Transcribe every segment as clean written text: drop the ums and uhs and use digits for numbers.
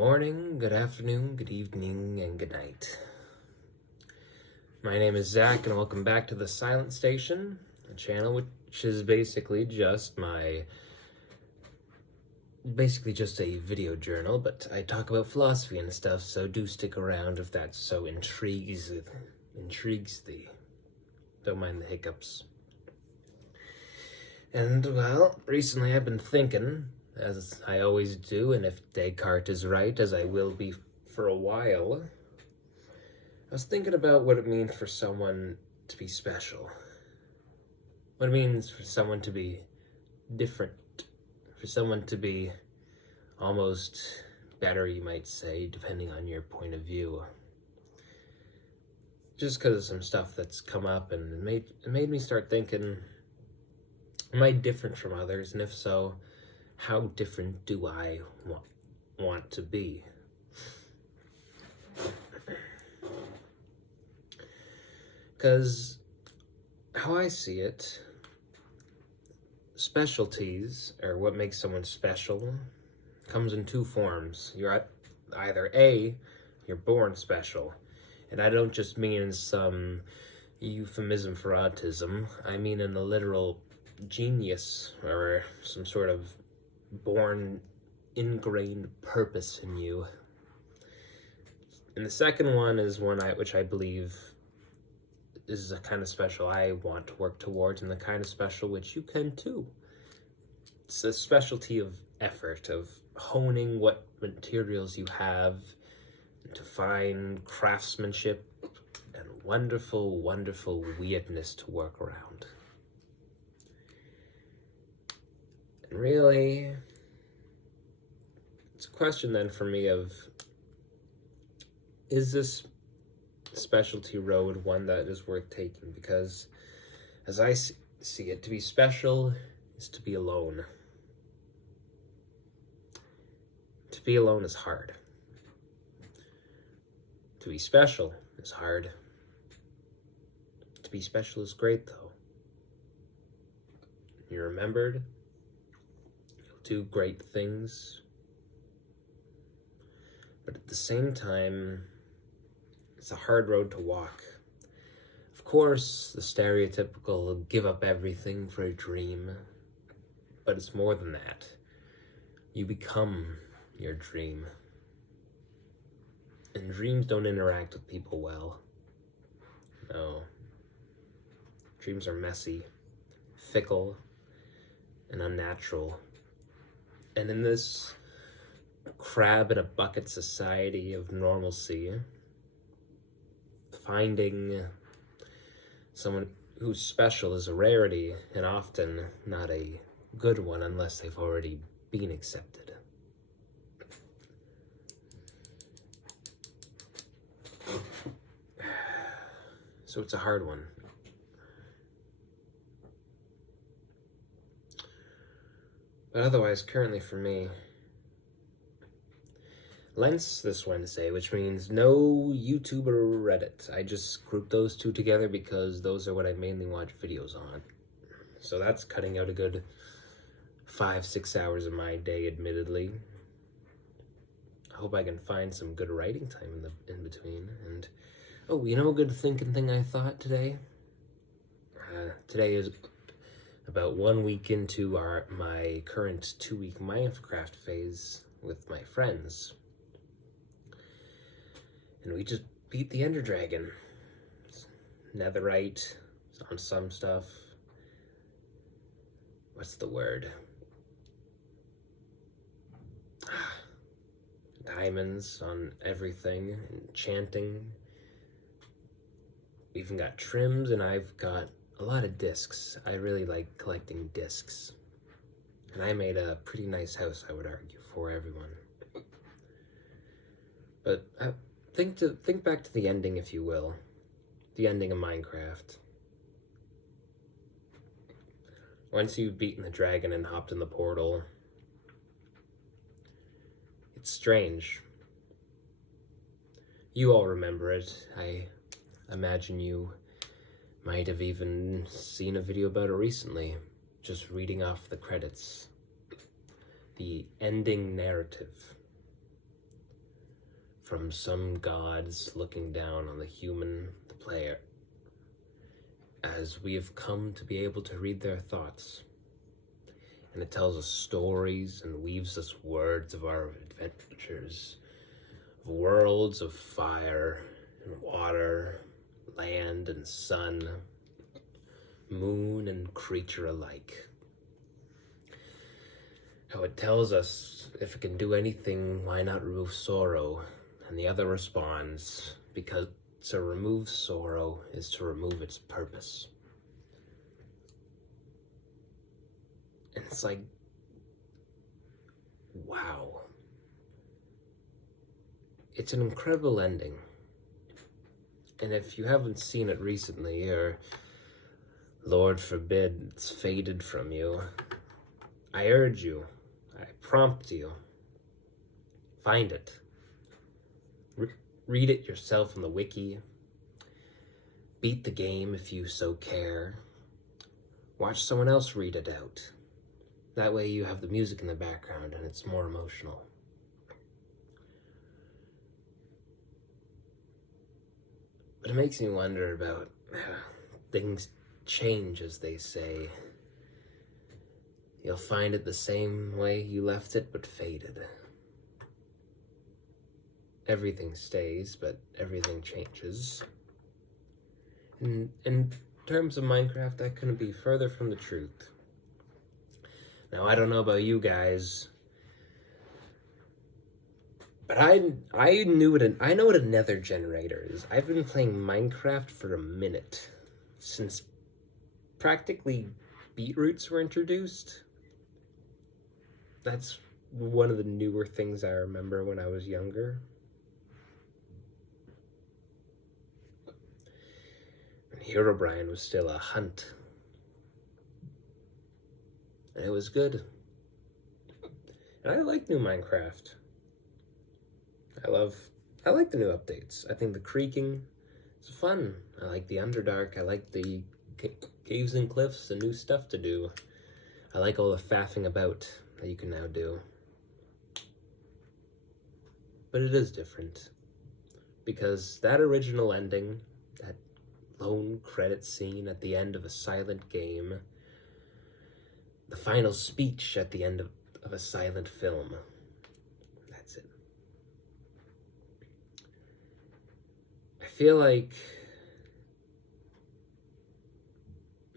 morning, good afternoon, good evening, and good night. My name is Zach, and welcome back to the Silent Station, a channel which is basically just a video journal, but I talk about philosophy and stuff, so do stick around if that so intrigues thee. Don't mind the hiccups. And, well, recently I've been thinking, as I always do, and if Descartes is right, as I will be for a while, I was thinking about what it means for someone to be special. What it means for someone to be different. For someone to be almost better, you might say, depending on your point of view. Just because of some stuff that's come up, and it made me start thinking, am I different from others? And if so, how different do I want to be? Because how I see it, specialties, or what makes someone special, comes in two forms. You're either A, you're born special, and I don't just mean in some euphemism for autism, I mean in a literal genius, or some sort of born ingrained purpose in you. And the second one is one which I believe is a kind of special I want to work towards, and the kind of special which you can too. It's a specialty of effort, of honing what materials you have to find craftsmanship and wonderful, wonderful weirdness to work around. And really, it's a question then for me of, is this specialty road one that is worth taking? Because as I see it, to be special is to be alone. To be alone is hard. To be special is hard. To be special is great, though. You're remembered. You'll do great things. But at the same time, it's a hard road to walk. Of course, the stereotypical give up everything for a dream, but it's more than that. You become your dream. And dreams don't interact with people well. No. Dreams are messy, fickle, and unnatural. And in this crab in a bucket society of normalcy, finding someone who's special is a rarity, and often not a good one unless they've already been accepted. So it's a hard one. But otherwise, currently for me, Lents this Wednesday, which means no YouTube or Reddit. I just grouped those two together because those are what I mainly watch videos on. So that's cutting out a good 5-6 hours of my day, admittedly. I hope I can find some good writing time in between. And oh, you know a good thinking thing I thought today? Today is about 1 week into my current 2-week Minecraft phase with my friends. And we just beat the Ender Dragon. Netherite on some stuff. What's the word? Diamonds on everything. Enchanting. We even got trims, and I've got a lot of discs. I really like collecting discs. And I made a pretty nice house, I would argue, for everyone. But think back to the ending, if you will. The ending of Minecraft. Once you've beaten the dragon and hopped in the portal, it's strange. You all remember it. I imagine you might have even seen a video about it recently, just reading off the credits. The ending narrative. from some gods looking down on the human, the player, as we have come to be able to read their thoughts. And it tells us stories and weaves us words of our adventures, of worlds of fire and water, land and sun, moon and creature alike. How it tells us if it can do anything, why not remove sorrow? And the other responds, because to remove sorrow is to remove its purpose. And it's like, wow. It's an incredible ending. And if you haven't seen it recently, or Lord forbid it's faded from you, I urge you, I prompt you, find it. Read it yourself on the wiki. Beat the game if you so care. Watch someone else read it out. That way you have the music in the background and it's more emotional. But it makes me wonder about things change, as they say. You'll find it the same way you left it, but faded. Everything stays, but everything changes. In terms of Minecraft, that couldn't be further from the truth. Now, I don't know about you guys, but I know what a nether generator is. I've been playing Minecraft for a minute, since practically beetroots were introduced. That's one of the newer things I remember when I was younger. And Herobrine was still a hunt. And it was good. And I like new Minecraft. I like the new updates. I think the creaking is fun. I like the Underdark. I like the caves and cliffs and new stuff to do. I like all the faffing about that you can now do. But it is different. Because that original ending, that lone credit scene at the end of a silent game, the final speech at the end of a silent film, that's it. I feel like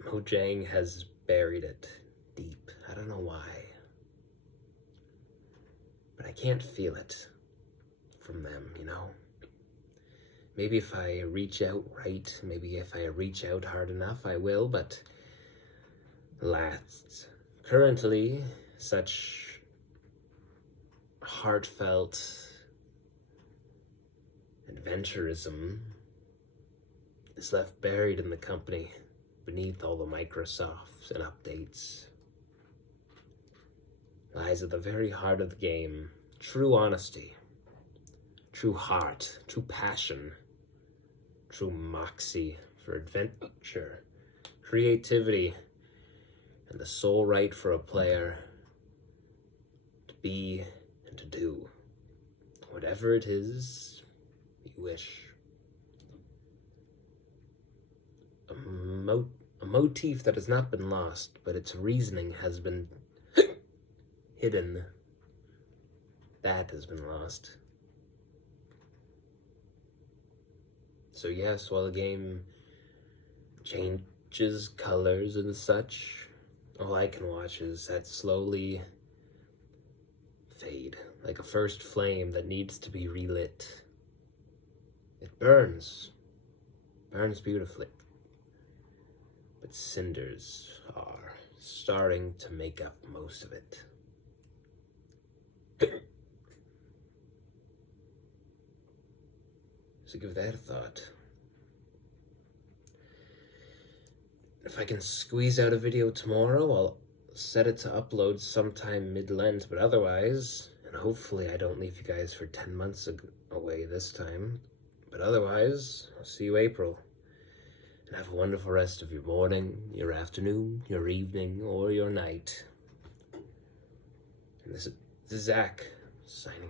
Mojang has buried it deep. I don't know why. But I can't feel it from them, you know? Maybe if I reach out right, maybe if I reach out hard enough, I will, but currently, such heartfelt adventurism is left buried in the company beneath all the Microsofts and updates. Lies at the very heart of the game, true honesty, true heart, true passion, true moxie for adventure, creativity, and the sole right for a player to be and to do whatever it is you wish. A motif that has not been lost, but its reasoning has been hidden. That has been lost. So yes, while the game changes colors and such, all I can watch is that slowly fade, like a first flame that needs to be relit. It burns beautifully, but cinders are starting to make up most of it. So give that a thought. If I can squeeze out a video tomorrow, I'll set it to upload sometime mid-Lent, but otherwise, and hopefully I don't leave you guys for 10 months away this time, but otherwise, I'll see you April. And have a wonderful rest of your morning, your afternoon, your evening, or your night. And this is Zach, signing